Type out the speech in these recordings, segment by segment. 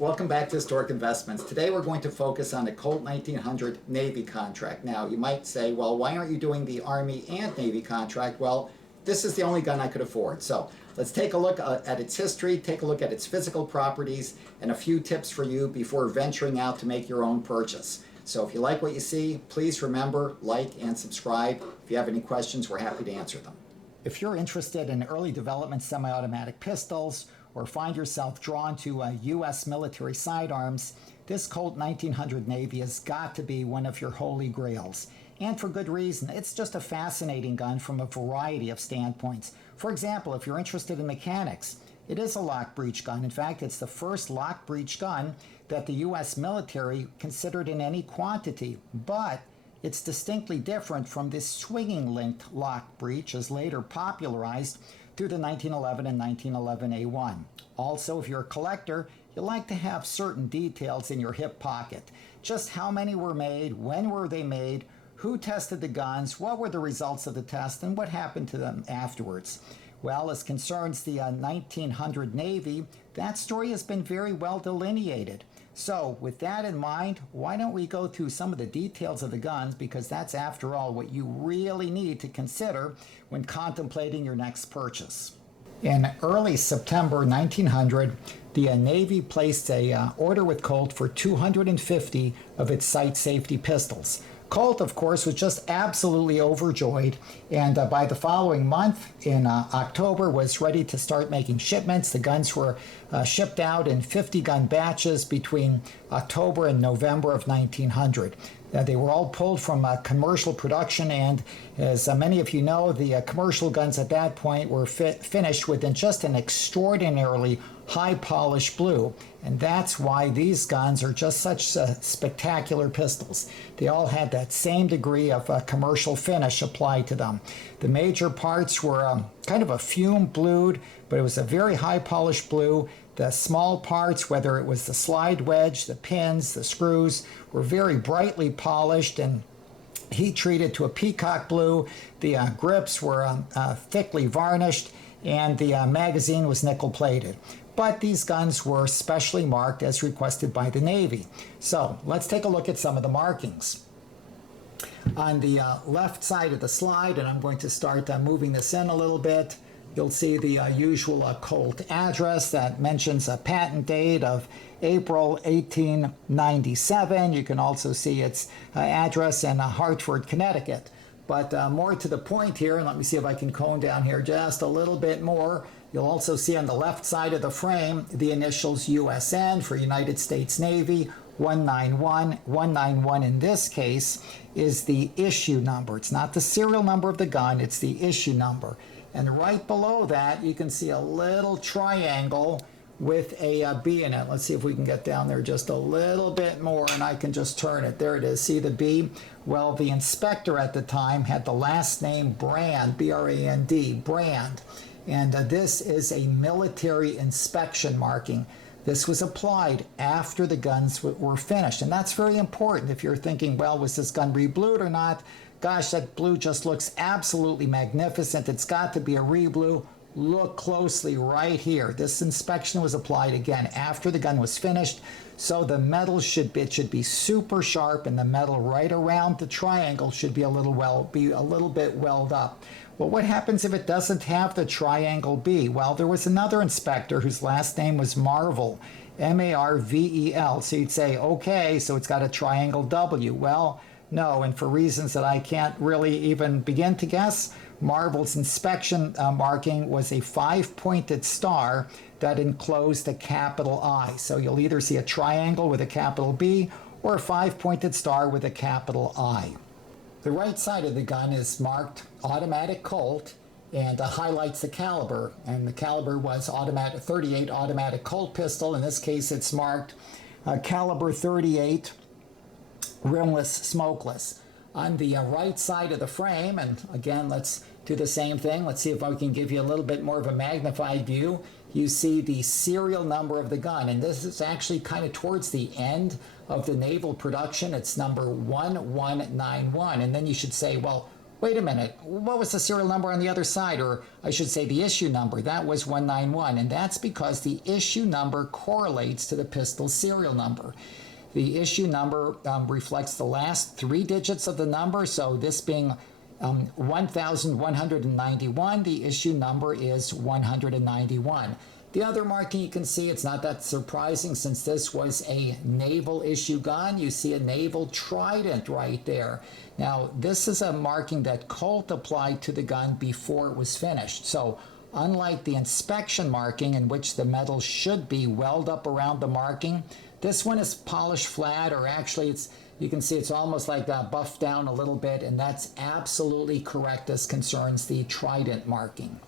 Welcome back to Historic Investments. Today we're going to focus on the Colt 1900 Navy contract. Now you might say, well, why aren't you doing the Army and Navy contract? Well, this is the only gun I could afford. So let's take a look at its history, take a look at its physical properties, and a few tips for you before venturing out to make your own purchase. So if you like what you see, please remember, like and subscribe. If you have any questions, we're happy to answer them. If you're interested in early development semi-automatic pistols, or find yourself drawn to U.S. military sidearms, this Colt 1900 Navy has got to be one of your holy grails. And for good reason. It's just a fascinating gun from a variety of standpoints. For example, if you're interested in mechanics, it is a lock breech gun. In fact, it's the first lock breech gun that the U.S. military considered in any quantity. But it's distinctly different from this swinging linked lock breech as later popularized through the 1911 and 1911A1. Also, if you're a collector, you like to have certain details in your hip pocket. Just how many were made, when were they made, who tested the guns, what were the results of the test, and what happened to them afterwards. Well, as concerns the 1900 Navy, that story has been very well delineated. So, with that in mind, why don't we go through some of the details of the guns, because that's, after all, what you really need to consider when contemplating your next purchase. In early September 1900, the Navy placed an order with Colt for 250 of its sight safety pistols. Colt, of course, was just absolutely overjoyed, and by the following month, in October, was ready to start making shipments. The guns were shipped out in 50-gun batches between October and November of 1900. They were all pulled from commercial production, and as many of you know, the commercial guns at that point were finished within just an extraordinarily high polished blue, and that's why these guns are just such spectacular pistols. They all had that same degree of commercial finish applied to them. The major parts were kind of a fume blued, but it was a very high polished blue. The small parts, whether it was the slide wedge, the pins, the screws, were very brightly polished and heat treated to a peacock blue. The grips were thickly varnished, and the magazine was nickel plated. But these guns were specially marked as requested by the Navy. So let's take a look at some of the markings. On the left side of the slide, and I'm going to start moving this in a little bit, you'll see the usual Colt address that mentions a patent date of April 1897. You can also see its address in Hartford, Connecticut. But more to the point here, and let me see if I can cone down here just a little bit more. You'll also see on the left side of the frame the initials USN for United States Navy, 191. 191 in this case is the issue number. It's not the serial number of the gun, it's the issue number. And right below that, you can see a little triangle with a B in it. Let's see if we can get down there just a little bit more, and I can just turn it. There it is. See the B? Well, the inspector at the time had the last name Brand, B-R-A-N-D, Brand. And this is a military inspection marking. This was applied after the guns were finished. And that's very important if you're thinking, well, was this gun re-blued or not? Gosh, that blue just looks absolutely magnificent. It's got to be a re-blue. Look closely right here. This inspection was applied again after the gun was finished. So the metal should be super sharp, and the metal right around the triangle should be a little bit welled up. Well, what happens if it doesn't have the triangle B? Well, there was another inspector whose last name was Marvel, M-A-R-V-E-L. So you'd say, okay, so it's got a triangle W. Well, no, and for reasons that I can't really even begin to guess, Marvel's inspection marking was a 5-pointed star that enclosed a capital I. So you'll either see a triangle with a capital B or a 5-pointed star with a capital I. The right side of the gun is marked automatic Colt and highlights the caliber. And the caliber was automatic 38 automatic Colt pistol. In this case, it's marked caliber 38 rimless, smokeless. On the right side of the frame, and again, let's do the same thing. Let's see if I can give you a little bit more of a magnified view. You see the serial number of the gun, and this is actually kind of towards the end of the naval production. It's number 1191, and then you should say, well, wait a minute, what was the serial number on the other side? Or I should say the issue number. That was 191, and that's because the issue number correlates to the pistol serial number. The issue number reflects the last 3 digits of the number, so this being 1191, the issue number is 191. The other marking you can see, it's not that surprising since this was a naval issue gun. You see a naval trident right there. Now, this is a marking that Colt applied to the gun before it was finished. So, unlike the inspection marking in which the metal should be welled up around the marking, this one is polished flat, or actually you can see it's almost like buffed down a little bit, and that's absolutely correct as concerns the trident marking.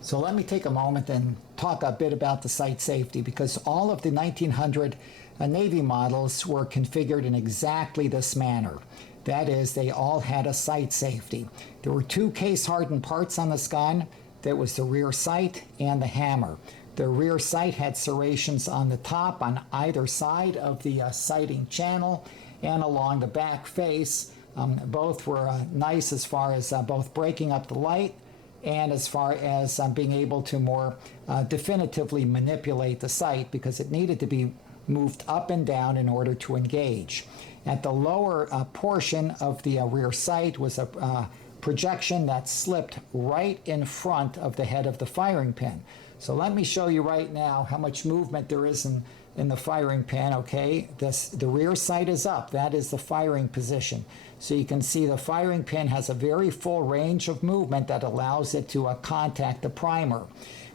So let me take a moment and talk a bit about the sight safety, because all of the 1900 Navy models were configured in exactly this manner. That is, they all had a sight safety. There were 2 case-hardened parts on this gun. That was the rear sight and the hammer. The rear sight had serrations on the top on either side of the sighting channel and along the back face. Both were nice as far as both breaking up the light and as far as being able to more definitively manipulate the sight, because it needed to be moved up and down in order to engage. At the lower portion of the rear sight was a projection that slipped right in front of the head of the firing pin. So let me show you right now how much movement there is in the firing pin, okay? The rear sight is up. That is the firing position. So you can see the firing pin has a very full range of movement that allows it to contact the primer.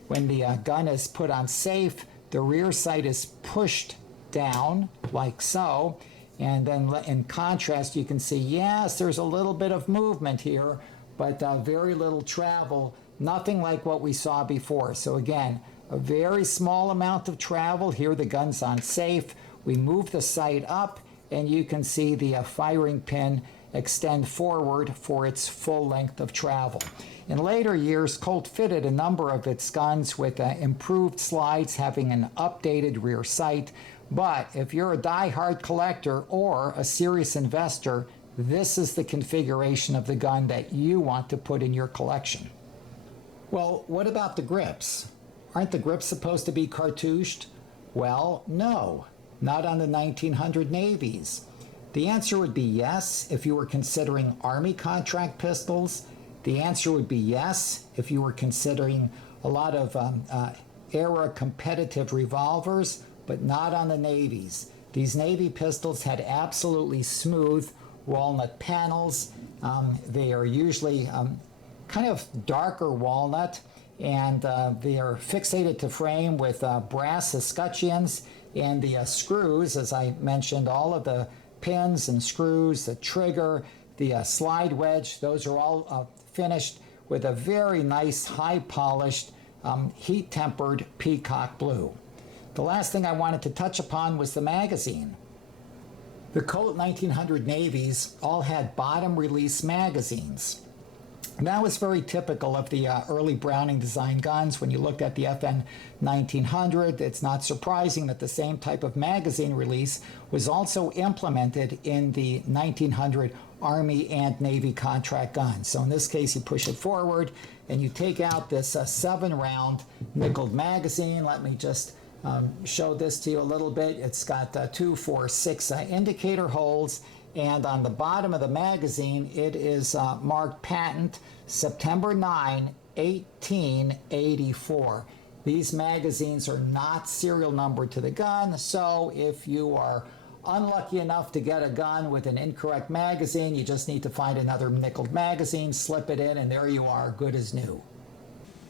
When the gun is put on safe, the rear sight is pushed down like so, and then in contrast you can see, yes, there's a little bit of movement here, but very little travel, nothing like what we saw before. So again, a very small amount of travel. Here the gun's on safe. We move the sight up, and you can see the firing pin extend forward for its full length of travel. In later years, Colt fitted a number of its guns with improved slides having an updated rear sight. But if you're a die-hard collector or a serious investor, this is the configuration of the gun that you want to put in your collection. Well, what about the grips? Aren't the grips supposed to be cartouched? Well, no, not on the 1900 Navies. The answer would be yes if you were considering Army contract pistols. The answer would be yes if you were considering a lot of era competitive revolvers, but not on the Navies. These Navy pistols had absolutely smooth walnut panels. They are usually kind of darker walnut, and they are fixated to frame with brass escutcheons, and the screws, as I mentioned, all of the pins and screws, the trigger, the slide wedge, those are all finished with a very nice, high-polished, heat-tempered peacock blue. The last thing I wanted to touch upon was the magazine. The Colt 1900 Navies all had bottom-release magazines. And that was very typical of the early Browning design guns. When you looked at the FN 1900, it's not surprising that the same type of magazine release was also implemented in the 1900 Army and Navy contract guns. So in this case, you push it forward and you take out this 7-round nickeled magazine. Let me just show this to you a little bit. It's got 2, 4, 6 indicator holes. And on the bottom of the magazine, it is marked patent September 9, 1884. These magazines are not serial numbered to the gun, so if you are unlucky enough to get a gun with an incorrect magazine, you just need to find another nickeled magazine, slip it in, and there you are, good as new.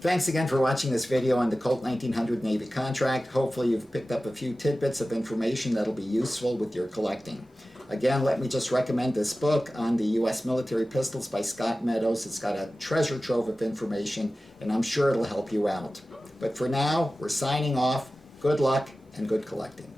Thanks again for watching this video on the Colt 1900 Navy contract. Hopefully you've picked up a few tidbits of information that'll be useful with your collecting. Again, let me just recommend this book on the U.S. military pistols by Scott Meadows. It's got a treasure trove of information, and I'm sure it'll help you out. But for now, we're signing off. Good luck and good collecting.